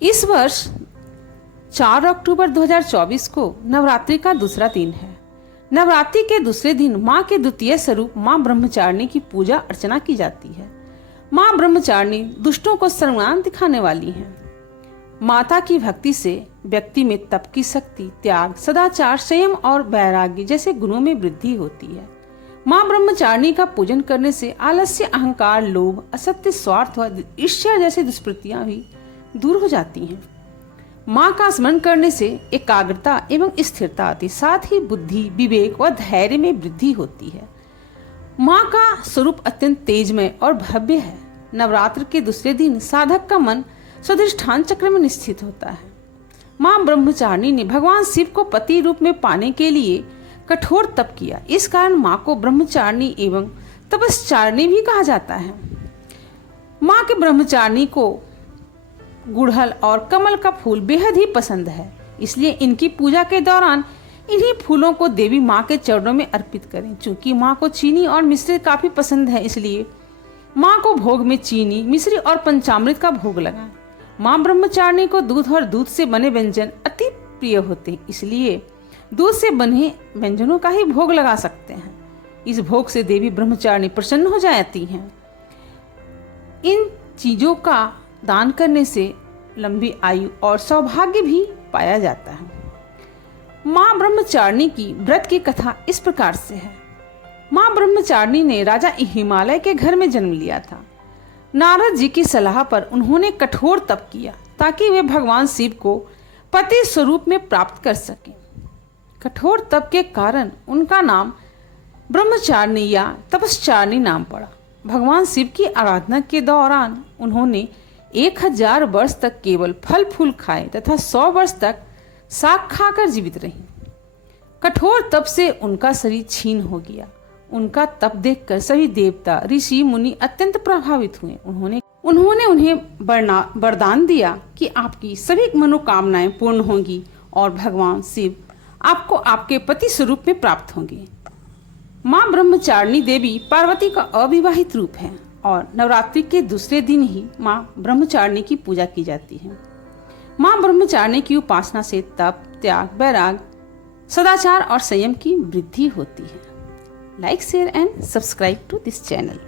इस वर्ष 4 अक्टूबर 2024 को नवरात्रि का दूसरा दिन है। नवरात्रि के दूसरे दिन माँ के द्वितीय स्वरूप माँ ब्रह्मचारिणी की पूजा अर्चना की जाती है। माँ ब्रह्मचारिणी दुष्टों को सर्वनाम दिखाने वाली हैं। माता की भक्ति से व्यक्ति में तप की शक्ति, त्याग, सदाचार, संयम और वैराग्य जैसे गुणों में वृद्धि होती है। माँ ब्रह्मचारिणी का पूजन करने से आलस्य, अहंकार, लोभ, असत्य, स्वार्थ व ईर्ष्या जैसी दुष्प्रवृत्तियां भी दूर हो जाती हैं। माँ का स्मरण करने से एकाग्रता एवं स्थिरता आती, साथ ही बुद्धि, विवेक व धैर्य में वृद्धि होती है। माँ का स्वरूप अत्यंत तेजमय और भव्य है। नवरात्र के दूसरे दिन साधक का मन स्वाधिष्ठान चक्र में स्थित होता है। माँ ब्रह्मचारिणी ने भगवान शिव को पति रूप में पाने के लिए कठोर तप किया। इस कारण माँ को ब्रह्मचारिणी एवं तपस्चारिणी भी कहा जाता है। माँ के ब्रह्मचारिणी को गुड़हल और कमल का फूल बेहद ही पसंद है, इसलिए इनकी पूजा के दौरान इन्हीं फूलों को देवी माँ के चरणों में अर्पित करें। चूंकि माँ को चीनी और मिश्री काफी पसंद है, इसलिए माँ को भोग में चीनी, मिश्री और पंचामृत का भोग लगाएं। माँ ब्रह्मचारिणी को दूध और दूध से बने व्यंजन अति प्रिय होते हैं, इसलिए दूध से बने व्यंजनों का ही भोग लगा सकते हैं। इस भोग से देवी ब्रह्मचारिणी प्रसन्न हो जाती हैं। इन चीजों का दान करने से लंबी आयु और सौभाग्य भी पाया जाता है। माँ ब्रह्मचारिणी की व्रत की कथा इस प्रकार से है। माँ ब्रह्मचारिणी ने राजा हिमालय के घर में जन्म लिया था। नारद जी की सलाह पर उन्होंने कठोर तप किया ताकि वे भगवान शिव को पति स्वरूप में प्राप्त कर सकें। कठोर तप के कारण उनका नाम ब्रह्मचारिणी या तपस्चारिणी नाम पड़ा। भगवान शिव की आराधना के दौरान उन्होंने 1000 वर्ष तक केवल फल फूल खाए तथा 100 वर्ष तक साग खाकर जीवित रही। कठोर तप से उनका शरीर क्षीण हो गया। उनका तप देखकर सभी देवता, ऋषि, मुनि अत्यंत प्रभावित हुए। उन्होंने उन्हें वरदान दिया कि आपकी सभी मनोकामनाएं पूर्ण होंगी और भगवान शिव आपको आपके पति स्वरूप में प्राप्त होंगे। माँ ब्रह्मचारिणी देवी पार्वती का अविवाहित रूप है और नवरात्रि के दूसरे दिन ही माँ ब्रह्मचारिणी की पूजा की जाती है। माँ ब्रह्मचारिणी की उपासना से तप, त्याग, वैराग, सदाचार और संयम की वृद्धि होती है। Like, share and subscribe to this channel.